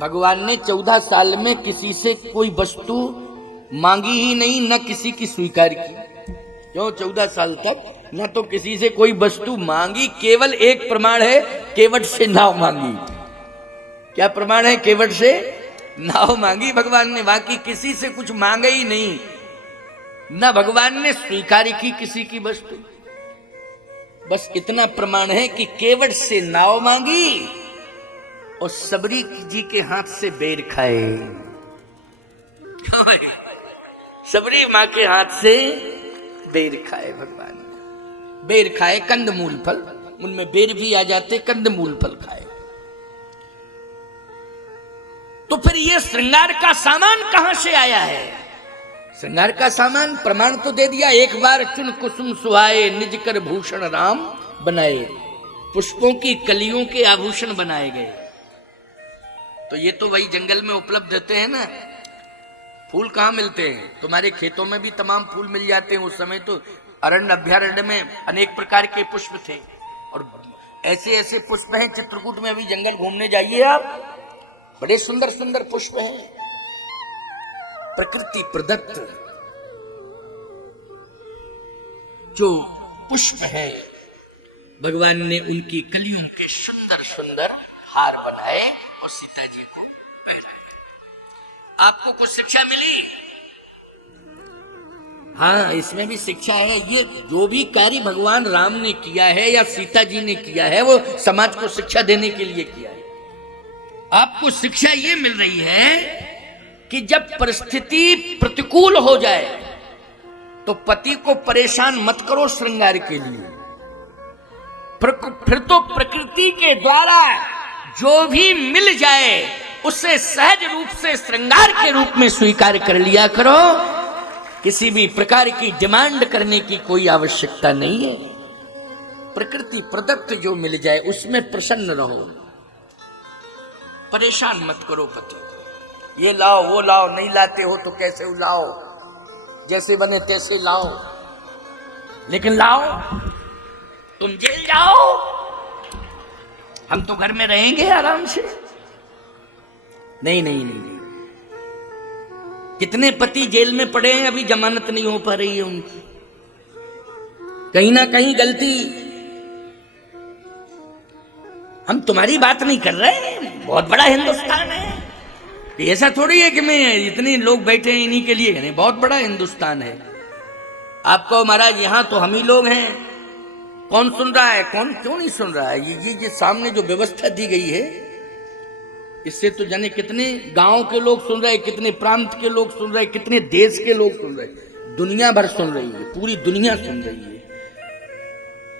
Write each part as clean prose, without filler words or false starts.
भगवान ने 14 साल में किसी से कोई वस्तु मांगी ही नहीं, न किसी की स्वीकार की। क्यों? 14 साल तक न तो किसी से कोई वस्तु मांगी, केवल एक प्रमाण है, केवट से नाव मांगी। क्या प्रमाण है? केवट से नाव मांगी भगवान ने, बाकी किसी से कुछ मांगा ही नहीं, न भगवान ने स्वीकार की किसी की वस्तु। बस इतना प्रमाण है कि केवट से नाव मांगी और सबरी जी के हाथ से बेर खाए। क्यों भाई? सबरी मां के हाथ से बेर खाए भगवान, बेर खाए, कंदमूल फल, उनमें बेर भी आ जाते, कंदमूल फल खाए। तो फिर ये श्रृंगार का सामान कहां से आया है? श्रृंगार का सामान प्रमाण तो दे दिया, एक बार चुन कुसुम सुहाए, निज कर भूषण राम बनाए। पुष्पों की कलियों के आभूषण बनाए गए। तो ये तो वही जंगल में उपलब्ध होते हैं ना, फूल कहाँ मिलते हैं? तुम्हारे खेतों में भी तमाम फूल मिल जाते हैं। उस समय तो अरण्य अभ्यारण्य में अनेक प्रकार के पुष्प थे, और ऐसे ऐसे पुष्प हैं चित्रकूट में। अभी जंगल घूमने जाइए आप, बड़े सुंदर सुंदर पुष्प हैं, प्रकृति प्रदत्त जो पुष्प है, भगवान ने उनकी कलियों के सुंदर सुंदर हार बनाए और सीता जी को पहनाए। आपको कुछ शिक्षा मिली? हाँ, इसमें भी शिक्षा है। ये जो भी कार्य भगवान राम ने किया है या सीता जी ने किया है, वो समाज को शिक्षा देने के लिए किया है। आपको शिक्षा ये मिल रही है कि जब परिस्थिति प्रतिकूल हो जाए तो पति को परेशान मत करो श्रृंगार के लिए। फिर तो प्रकृति के द्वारा जो भी मिल जाए उसे सहज रूप से श्रृंगार के रूप में स्वीकार कर लिया करो। किसी भी प्रकार की डिमांड करने की कोई आवश्यकता नहीं है। प्रकृति प्रदत्त जो मिल जाए उसमें प्रसन्न रहो, परेशान मत करो पति को। ये लाओ वो लाओ, नहीं लाते हो तो कैसे लाओ, जैसे बने तैसे लाओ, लेकिन लाओ। तुम जेल जाओ, हम तो घर में रहेंगे आराम से। नहीं नहीं नहीं, कितने पति जेल में पड़े हैं, अभी जमानत नहीं हो पा रही है उनकी। कहीं ना कहीं गलती। हम तुम्हारी बात नहीं कर रहे हैं, बहुत बड़ा हिंदुस्तान है। ऐसा थोड़ी है कि मैं इतने लोग बैठे हैं इन्हीं के लिए, नहीं, बहुत बड़ा हिंदुस्तान है। आपको महाराज यहां तो हम ही लोग हैं, कौन सुन रहा है, कौन क्यों नहीं सुन रहा है? ये सामने जो व्यवस्था दी गई है, इससे तो जाने कितने गांव के लोग सुन रहे हैं, कितने प्रांत के लोग सुन रहे हैं, कितने देश के लोग सुन रहे हैं, दुनिया भर सुन रही है, पूरी दुनिया सुन रही है।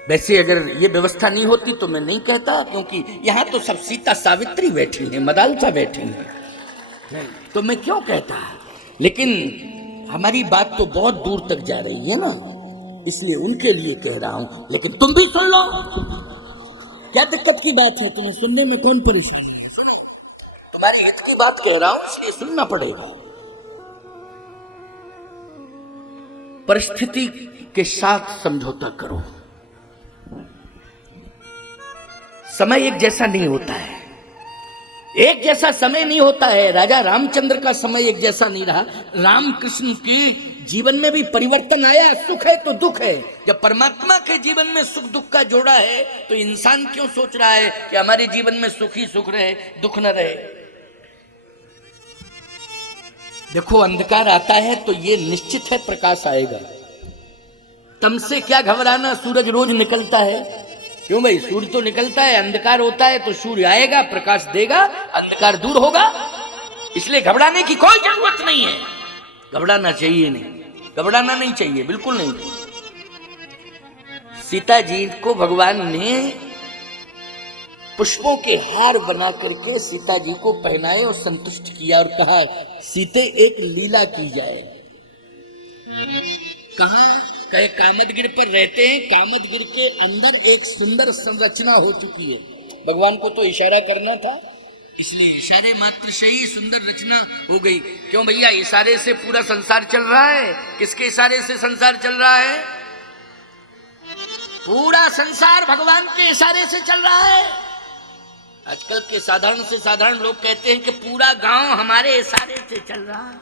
वैसे अगर ये व्यवस्था नहीं होती तो मैं नहीं कहता, क्योंकि यहाँ तो सब सीता सावित्री बैठी है, मदालसा बैठी है, तो मैं क्यों कहता। लेकिन हमारी बात तो बहुत दूर तक जा रही है ना, इसलिए उनके लिए कह रहा हूं। लेकिन तुम भी सुन लो, क्या दिक्कत की बात है? तुम्हें सुनने में कौन परेशान है? तुम्हारे हित की बात कह रहा हूं, इसलिए सुनना पड़ेगा। परिस्थिति के साथ समझौता करो। समय एक जैसा नहीं होता है, एक जैसा समय नहीं होता है। राजा रामचंद्र का समय एक जैसा नहीं रहा। रामकृष्ण के जीवन में भी परिवर्तन आया। सुख है तो दुख है। जब परमात्मा के जीवन में सुख दुख का जोड़ा है तो इंसान क्यों सोच रहा है कि हमारे जीवन में सुख ही सुख रहे, दुख न रहे? देखो, अंधकार आता है तो ये निश्चित है प्रकाश आएगा। तम से क्या घबराना, सूरज रोज निकलता है। क्यों भाई? सूर्य तो निकलता है, अंधकार होता है तो सूर्य आएगा, प्रकाश देगा, अंधकार दूर होगा। इसलिए घबराने की कोई जरूरत नहीं है। घबराना चाहिए नहीं, घबराना नहीं चाहिए, बिल्कुल नहीं। सीता जी को भगवान ने पुष्पों के हार बना करके सीता जी को पहनाए और संतुष्ट किया और कहा, सीते एक लीला की जाए। कहा? कहे कामदगिर पर रहते हैं, कामदगिर के अंदर एक सुंदर संरचना हो चुकी है। भगवान को तो इशारा करना था, इसलिए इशारे मात्र से ही सुंदर रचना हो गई। क्यों भैया? इशारे से पूरा संसार चल रहा है। किसके इशारे से संसार चल रहा है? पूरा संसार भगवान के इशारे से चल रहा है। आजकल के साधारण से साधारण लोग कहते हैं कि पूरा गांव हमारे इशारे से चल रहा है,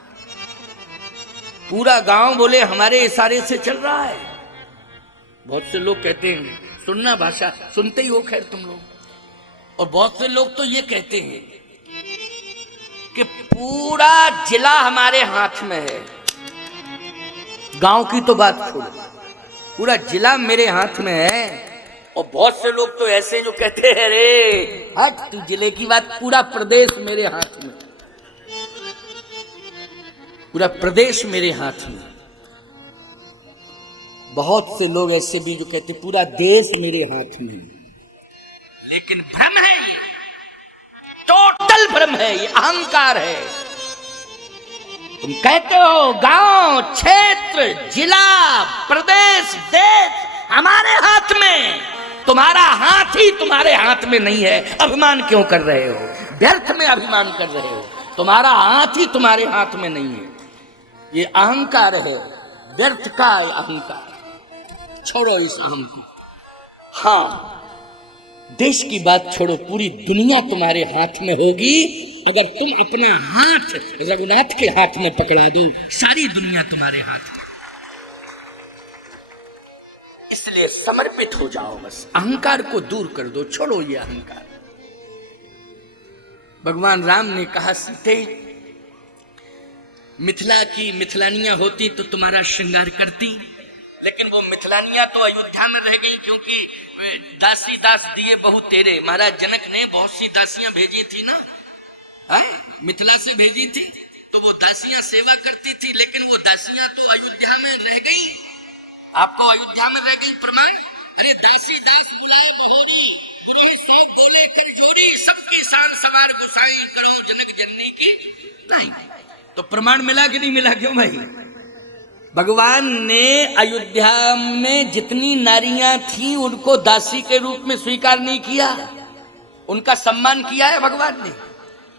पूरा गांव बोले हमारे इशारे से चल रहा है। बहुत से लोग कहते हैं, सुनना भाषा सुनते ही हो खैर तुम लोग, और बहुत से लोग तो ये कहते हैं कि पूरा जिला हमारे हाथ में है। गांव की तो बात छोड़ो, पूरा जिला मेरे हाथ में है। और बहुत से लोग तो ऐसे जो कहते हैं, अरे हट तू जिले की बात, पूरा प्रदेश मेरे हाथ में, पूरा प्रदेश मेरे हाथ में। बहुत से लोग ऐसे भी जो कहते पूरा देश मेरे हाथ में। लेकिन भ्रम है ये, टोटल भ्रम है, ये अहंकार है। तुम कहते हो गांव, क्षेत्र, जिला, प्रदेश, देश हमारे हाथ में, तुम्हारा हाथ ही तुम्हारे हाथ में नहीं है। अभिमान क्यों कर रहे हो? व्यर्थ में अभिमान कर रहे हो। तुम्हारा हाथ ही तुम्हारे हाथ में नहीं है। ये अहंकार है, व्यर्थ का अहंकार। छोड़ो इस अहंकार। हाँ, देश की बात छोड़ो, पूरी दुनिया तुम्हारे हाथ में होगी अगर तुम अपना हाथ रघुनाथ के हाथ में पकड़ा दो। सारी दुनिया तुम्हारे हाथ में। इसलिए समर्पित हो जाओ, बस अहंकार को दूर कर दो, छोड़ो ये अहंकार। भगवान राम ने कहा, सीते मिथिला की मिथिलानियां होती तो तुम्हारा श्रृंगार करती, लेकिन वो मिथिलानियां तो अयोध्या में रह गई, क्योंकि दासी दास दिए बहु तेरे। महाराज जनक ने बहुत सी दासियां भेजी थी ना, मिथिला से भेजी थी, तो वो दासियां सेवा करती थी, लेकिन वो दासियां तो अयोध्या में रह गई। आपको अयोध्या में रह गई प्रमाण? अरे दासी दास बुलाए बहोरी, पुरोहित सब बोले कर जोरी, सबकी शान सवार गुसाई, करो जनक जननी की नहीं। तो प्रमाण मिला कि नहीं मिला? क्यों भाई? भगवान ने अयोध्या में जितनी नारियां थी उनको दासी के रूप में स्वीकार नहीं किया, उनका सम्मान किया है भगवान ने।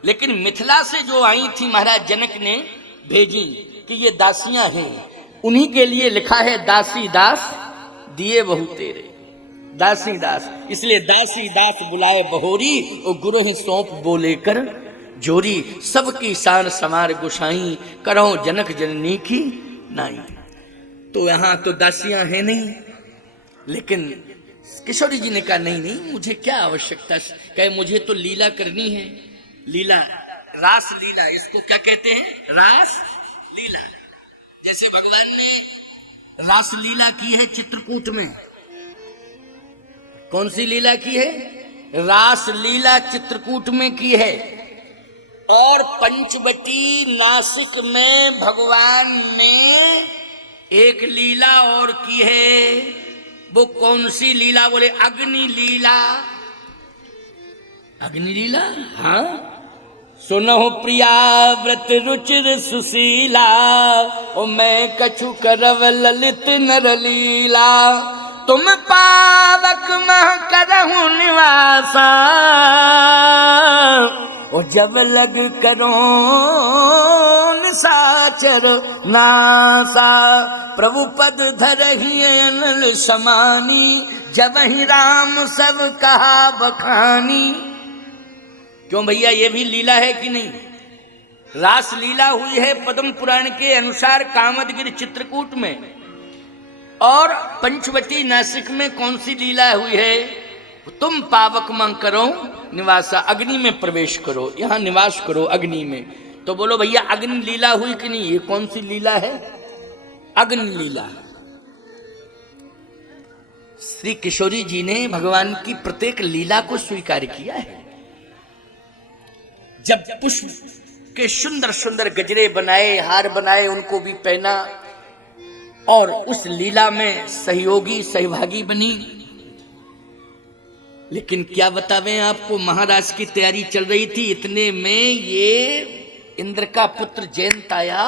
लेकिन मिथिला से जो आई थी, महाराज जनक ने भेजी कि ये दासियां हैं, उन्हीं के लिए लिखा है दासी दास दिए बहु तेरे। दासी दास, इसलिए दासी दास बुलाए बहोरी, और गुरु ही सौंप बोले कर जोरी, सबकी शान समार गुसाई, करो जनक जननी की नाई। तो यहाँ तो दासियां हैं नहीं, लेकिन किशोरी जी ने कहा नहीं नहीं, मुझे क्या आवश्यकता, कहे मुझे तो लीला करनी है। लीला, रास लीला, इसको क्या कहते हैं? रास लीला। जैसे भगवान ने रास लीला की है चित्रकूट में। कौन सी लीला की है? रास लीला चित्रकूट में की है। और पंचवटी नासिक में भगवान ने एक लीला और की है। वो कौन सी लीला? बोले अग्नि लीला। अग्नि लीला, हाँ। सुनो प्रिया व्रत रुचिर सुशीला, ओ मैं कछु करव ललित नर लीला, तुम पावक मह करहु निवासा, ओ जब लग करो निसाचर नासा, प्रभु पद धरहि अनल समानी, जब ही राम सब कहा बखानी। क्यों भैया, ये भी लीला है कि नहीं? रास लीला हुई है पद्म पुराण के अनुसार कामदगिरि चित्रकूट में। और पंचवटी नासिक में कौन सी लीला हुई है? तुम पावक मंग करो निवासा, अग्नि में प्रवेश करो, यहाँ निवास करो अग्नि में। तो बोलो भैया अग्नि लीला हुई कि नहीं? ये कौन सी लीला है? अग्नि लीला। श्री किशोरी जी ने भगवान की प्रत्येक लीला को स्वीकार किया है। जब पुष्प के सुंदर सुंदर गजरे बनाए, हार बनाए, उनको भी पहना, और उस लीला में सहयोगी सहभागी बनी। लेकिन क्या बतावें आपको, महाराज की तैयारी चल रही थी, इतने में ये इंद्र का पुत्र जयंत आया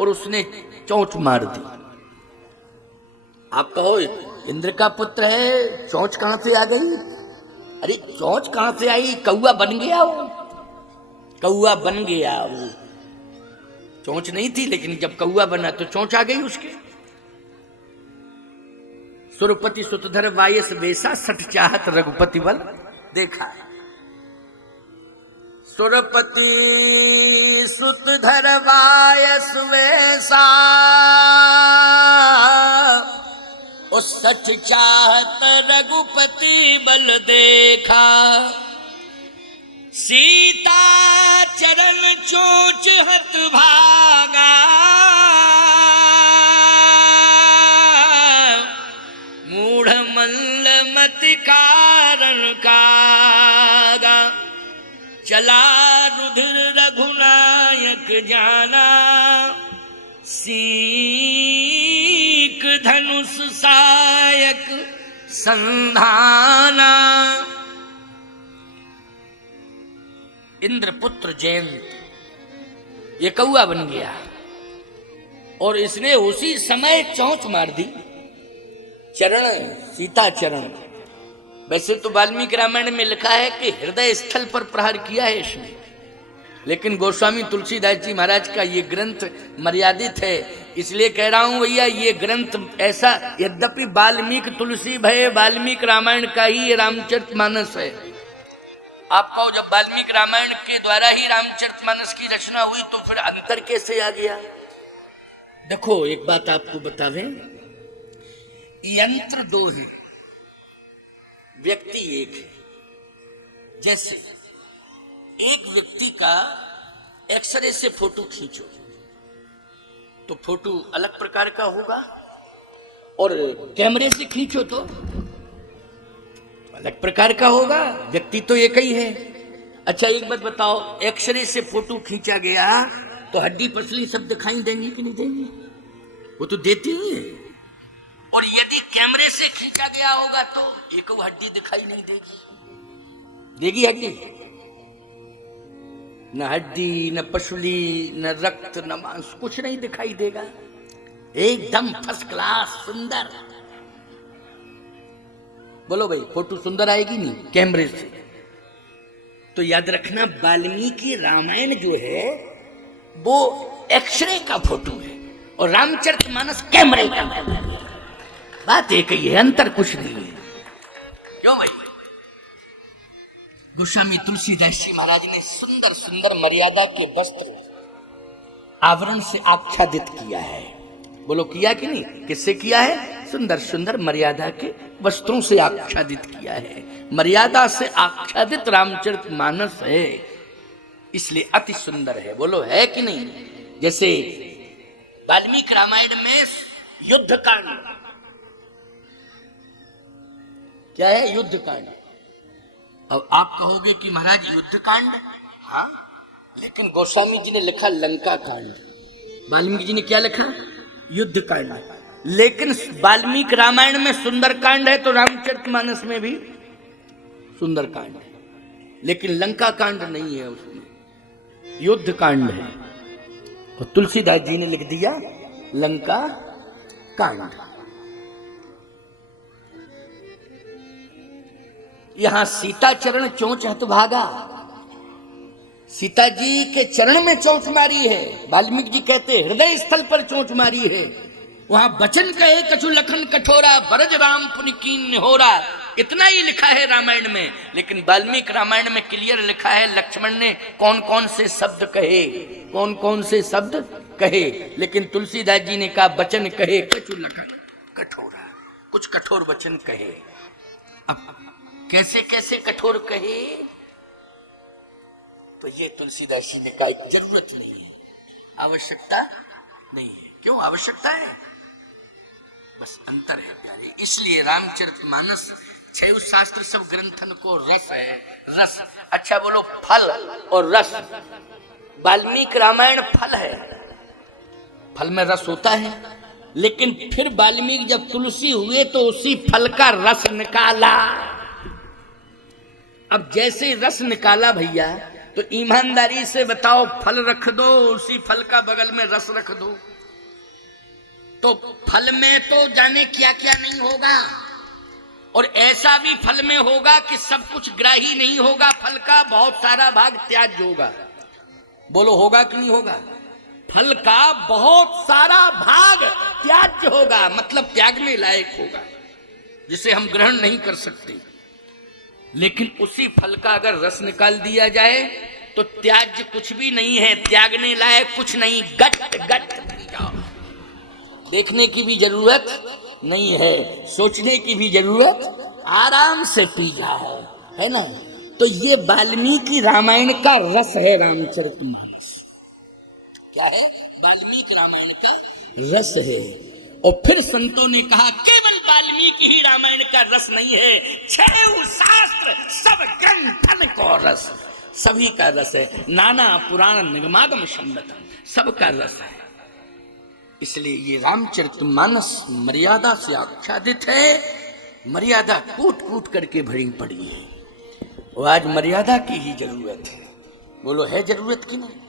और उसने चोंच मार दी। आप कहो इंद्र का पुत्र है, चोंच कहां से आ गई? अरे चोंच कहां से आई? कौआ बन गया वो, कौआ बन गया वो। चोंच नहीं थी, लेकिन जब कौआ बना तो चोंच आ गई उसके। सुरपति सुतधर वायस वेसा, सठ चाहत रघुपति बल देखा। सुरपति सुत धरवाय सुवेसा, उस सच चाहत रघुपति बल देखा। सीता चरण चोच हत भागा, मूढ़ मल्ल मति कारण कागा। चला रुधिर रघुनायक जाना, सीक धनुष सायक संधाना। इंद्रपुत्र जयंत ये कौआ बन गया और इसने उसी समय चोंच मार दी। चरण सीता चरण। वैसे तो वाल्मीकि रामायण में लिखा है कि हृदय स्थल पर प्रहार किया है इसने, लेकिन गोस्वामी तुलसीदास जी महाराज का ये ग्रंथ मर्यादित है, इसलिए कह रहा हूं भैया ये ग्रंथ ऐसा, यद्यपि वाल्मीकि तुलसी भय वाल्मीकि रामायण का ही रामचरितमानस है। आपको जब वाल्मीकि रामायण के द्वारा ही रामचरितमानस की रचना हुई तो फिर अंतर कैसे आ गया? देखो एक बात आपको बता दें, यंत्र दो हैं, व्यक्ति एक है। जैसे एक व्यक्ति का एक्सरे से फोटो खींचो तो फोटो अलग प्रकार का होगा, और कैमरे से खींचो तो अलग प्रकार का होगा। व्यक्ति तो एक ही है। अच्छा एक बात बताओ, एक्सरे से फोटो खींचा गया तो हड्डी पसली सब दिखाई देंगी कि नहीं देंगी? वो तो देती ही है। और यदि कैमरे से खींचा गया होगा तो एक हड्डी दिखाई नहीं देगी? देगी हड्डी? न हड्डी न पसली न रक्त न मांस, कुछ नहीं दिखाई देगा। एकदम फर्स्ट क्लास सुंदर। बोलो भाई फोटो सुंदर आएगी नहीं कैमरे से? तो याद रखना वाल्मीकि रामायण जो है वो एक्सरे का फोटो है और रामचरितमानस कैमरे का फोटो है। बात एक ही है, अंतर कुछ नहीं है। क्यों भाई? गोस्वामी तुलसीदास जी महाराज ने सुंदर सुंदर मर्यादा के वस्त्र आवरण से आच्छादित किया है। बोलो किया कि नहीं? किससे किया है? सुंदर सुंदर मर्यादा के वस्त्रों से आच्छादित किया है। मर्यादा से आच्छादित रामचरितमानस है, इसलिए अति सुंदर है। बोलो है कि नहीं? जैसे वाल्मीकि रामायण में युद्ध कांड क्या है? युद्ध कांड। अब आप कहोगे कि महाराज युद्ध कांड, हाँ, लेकिन गोस्वामी जी ने लिखा लंका कांड। वाल्मीकि जी ने क्या लिखा? युद्ध कांड। लेकिन वाल्मीकि रामायण में सुंदर कांड है तो रामचरितमानस में भी सुंदर कांड है, लेकिन लंका कांड नहीं है, उसमें युद्ध कांड है। तो तुलसीदास जी ने लिख दिया लंका कांड। यहां सीता चरण चोंच हत भागा, सीता जी के चरण में चोंच मारी है। वाल्मीकि जी कहते हृदय स्थल पर चोंच मारी है। वहां वचन कहे कछु लखन कठोरा, बरज राम पुनि कीन निहोरा, इतना ही लिखा है रामायण में। लेकिन वाल्मीकि रामायण में क्लियर लिखा है लक्ष्मण ने कौन कौन से शब्द कहे, कौन कौन से शब्द कहे। लेकिन तुलसीदास जी ने कहा वचन कहे कछु लखन कठोरा, कुछ कठोर वचन कहे। अब कैसे कैसे कठोर कहे? तो ये तुलसीदास जी ने कहा जरूरत नहीं है, आवश्यकता नहीं है। क्यों आवश्यकता है? बस अंतर है प्यारे। इसलिए रामचरितमानस छह शास्त्र सब ग्रंथन को रस है, रस। अच्छा बोलो फल और रस। वाल्मीकि रामायण फल है, फल में रस होता है, लेकिन फिर वाल्मीकि जब तुलसी हुए तो उसी फल का रस निकाला। अब जैसे रस निकाला भैया, तो ईमानदारी से बताओ फल रख दो, उसी फल का बगल में रस रख दो, तो फल में तो जाने क्या क्या नहीं होगा। और ऐसा भी फल में होगा कि सब कुछ ग्राही नहीं होगा, फल का बहुत सारा भाग त्याज्य होगा। बोलो होगा कि नहीं होगा? फल का बहुत सारा भाग त्याज्य होगा, मतलब त्यागने लायक होगा, जिसे हम ग्रहण नहीं कर सकते। लेकिन उसी फल का अगर रस निकाल दिया जाए तो त्याज्य कुछ भी नहीं है, त्यागने लायक कुछ नहीं, गट गट पी जाओ। देखने की भी जरूरत नहीं है, सोचने की भी जरूरत, आराम से पी जाओ, है ना। तो ये वाल्मीकि रामायण का रस है, रामचरितमानस क्या है? वाल्मीकि रामायण का रस है। और फिर संतों ने कहा केवल वाल्मीकि ही रामायण का रस नहीं है, 6 शास्त्र सब ग्रंथन को रस, सभी का रस है। नाना पुराण निगमागम संबतम, सबका रस है। इसलिए ये रामचरितमानस मर्यादा से आच्छादित है, मर्यादा कूट कूट करके भरी पड़ी है। और आज मर्यादा की ही जरूरत है। बोलो है जरूरत की नहीं?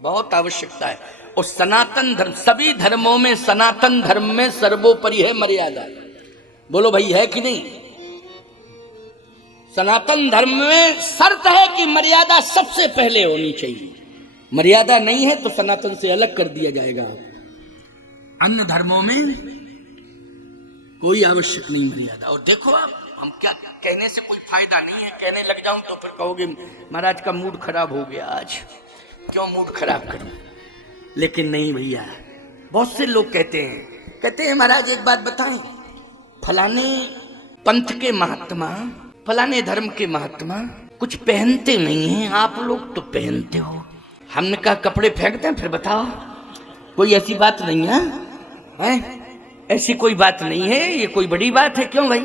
बहुत आवश्यकता है। और सनातन धर्म, सभी धर्मों में सनातन धर्म में सर्वोपरि है मर्यादा। बोलो भाई है कि नहीं? सनातन धर्म में शर्त है कि मर्यादा सबसे पहले होनी चाहिए। मर्यादा नहीं है तो सनातन से अलग कर दिया जाएगा। अन्य धर्मों में कोई आवश्यक नहीं मर्यादा। और देखो आप, हम क्या कहने से कोई फायदा नहीं है, कहने लग जाऊं तो फिर कहोगे महाराज का मूड खराब हो गया आज, क्यों मूड खराब करूं? लेकिन नहीं भैया, बहुत से लोग कहते हैं महाराज एक बात बताएं, फलाने पंथ के महात्मा, फलाने धर्म के महात्मा कुछ पहनते नहीं हैं, आप लोग तो पहनते हो। हमने कहा कपड़े फेंकते हैं? फिर बताओ, कोई ऐसी बात नहीं है, ऐसी कोई बात नहीं है, ये कोई बड़ी बात है? क्यों भाई?